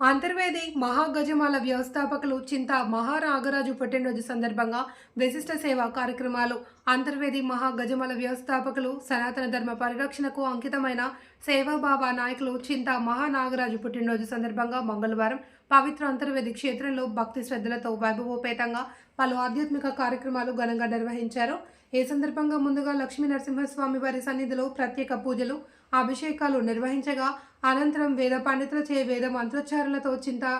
అంతర్వేది మహాగజమాల వ్యవస్థాపకులు చింతా మహానాగరాజు పుట్టినరోజు సందర్భంగా విశిష్ట సేవా కార్యక్రమాలు. అంతర్వేది మహాగజమాల వ్యవస్థాపకులు సనాతన ధర్మ పరిరక్షణకు అంకితమైన సేవాభావ నాయకులు చింతా మహానాగరాజు పుట్టినరోజు సందర్భంగా మంగళవారం పవిత్ర అంతర్వేది క్షేత్రంలో భక్తి శ్రద్ధలతో వైభవోపేతంగా పలు ఆధ్యాత్మిక కార్యక్రమాలు ఘనంగా నిర్వహించారు. ఈ సందర్భంగా ముందుగా లక్ష్మీ నరసింహస్వామి వారి సన్నిధిలో ప్రత్యేక పూజలు, అభిషేకాలు నిర్వహించగా అనంతరం వేద పండితులచే వేద మంత్రోచ్చారణలతో చింతా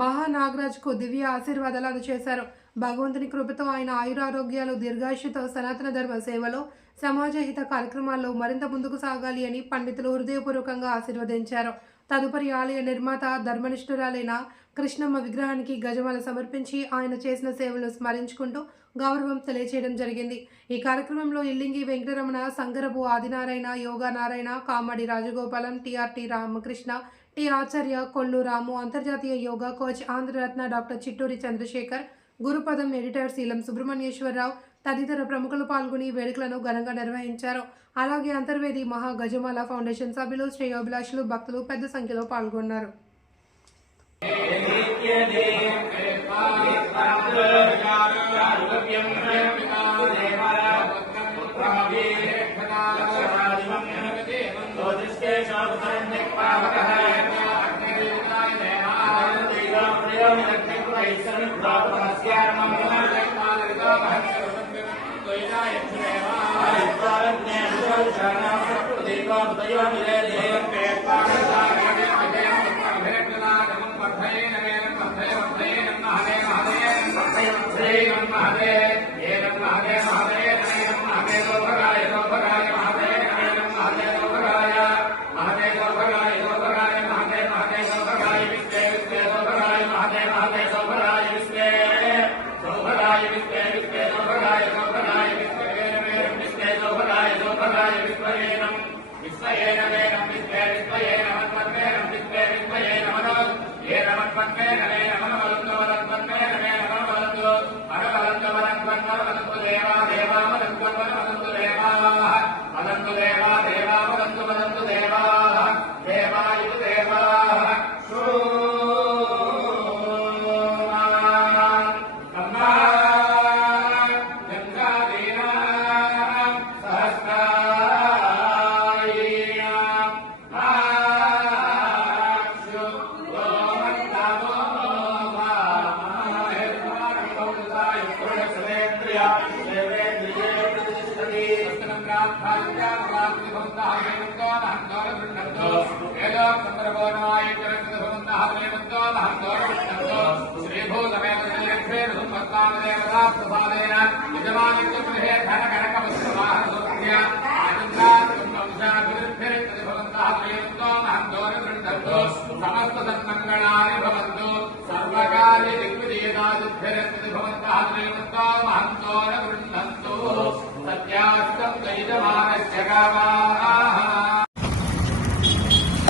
మహానాగరాజ్కు దివ్య ఆశీర్వాదాలు అందజేశారు. భగవంతుని కృపతో ఆయన ఆయురారోగ్యాలు, దీర్ఘాయుష్యుతో సనాతన ధర్మ సేవలో, సమాజ హిత కార్యక్రమాల్లో మరింత ముందుకు సాగాలి అని పండితులు హృదయపూర్వకంగా ఆశీర్వదించారు. తదుపరి ఆలయ నిర్మాత ధర్మనిష్ఠురాలైన కృష్ణమ్మ విగ్రహానికి గజమాల సమర్పించి ఆయన చేసిన సేవలను స్మరించుకుంటూ గౌరవం తెలియజేయడం జరిగింది. ఈ కార్యక్రమంలో ఇల్లింగి వెంకటరమణ, సంగరపు ఆదినారాయణ, యోగా నారాయణ, కామడి రాజగోపాలం, టిఆర్టి రామకృష్ణ, టి ఆచార్య, కొల్లు రాము, అంతర్జాతీయ yoga coach, Andhraratna doctor Chitturi Chandrasekhar, Gurupadam editor Seelam Subrahmanyeswararao తదితర ప్రముఖులు పాల్గొని వేడుకలను ఘనంగా నిర్వహించారు. అలాగే అంతర్వేది మహా గజమాల ఫౌండేషన్ సభ్యులు, శ్రేయోభిలాషులు, భక్తులు పెద్ద సంఖ్యలో పాల్గొన్నారు.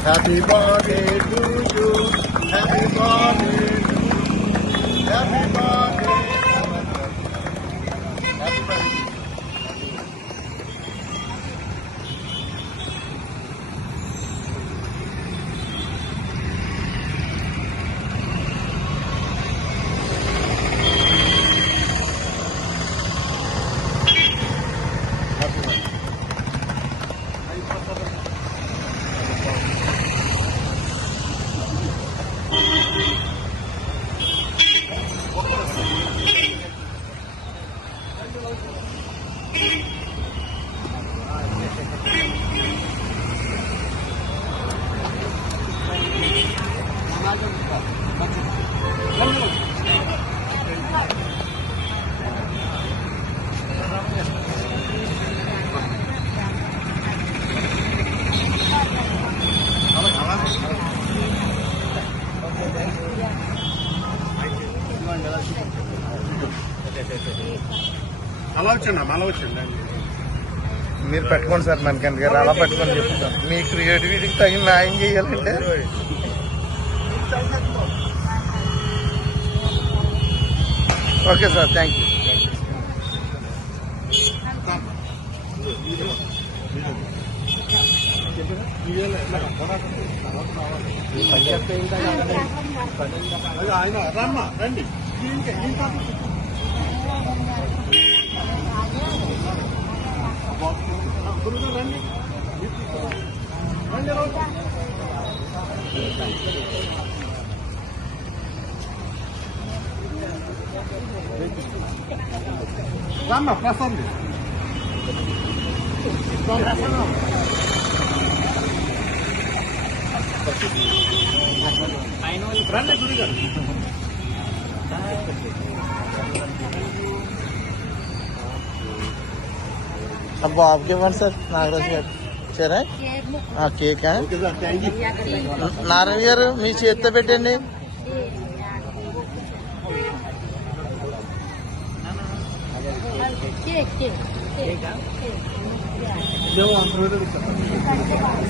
Happy birthday to you. Happy birthday to you. Happy birthday. Happy birthday. అలా వచ్చిండి మీరు పెట్టుకోండి సార్, మనకండి గారు అలా పెట్టుకొని చెప్తాను. మీ క్రియేటివిటీకి తగిన న్యాయం చేయాలంటే ఓకే సార్, థ్యాంక్ యూ. అది ఆయన రమ్మా రండి దీనికి గురుగారు రండి రండి రోజు రమ్మా ప్రసాద్ రండి గురుగారు अब आपके मन सर नागराज గారు సరే cake okay sir thank you Narayana గారు మీ చేతితో పెట్టండి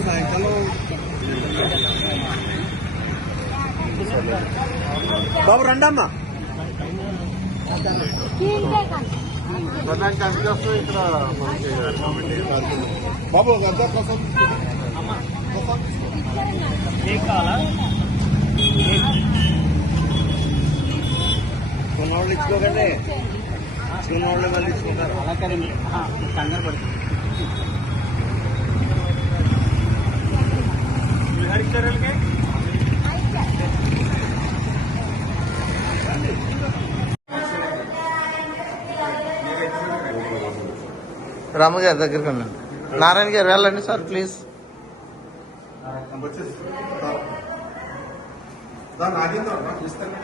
సాయంకాలం బాబు రండమ్మా ఇక్కడ బాబు గద్దా ప్రసాద్ కొన్నవాళ్ళు ఇచ్చుకోకండి ఇచ్చుకున్నవాళ్ళు మళ్ళీ ఇచ్చుకుంటారు అలా కానీ కంగారు పడుతుంది రామ గారి దగ్గరికి ఉండండి నారాయణ గారు వెళ్ళండి సార్ ప్లీజ్ దాన్ని ఆగిందా ఇస్తాను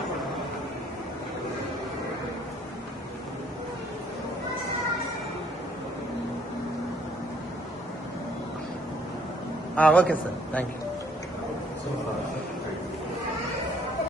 ఓకే సార్ థ్యాంక్ యూ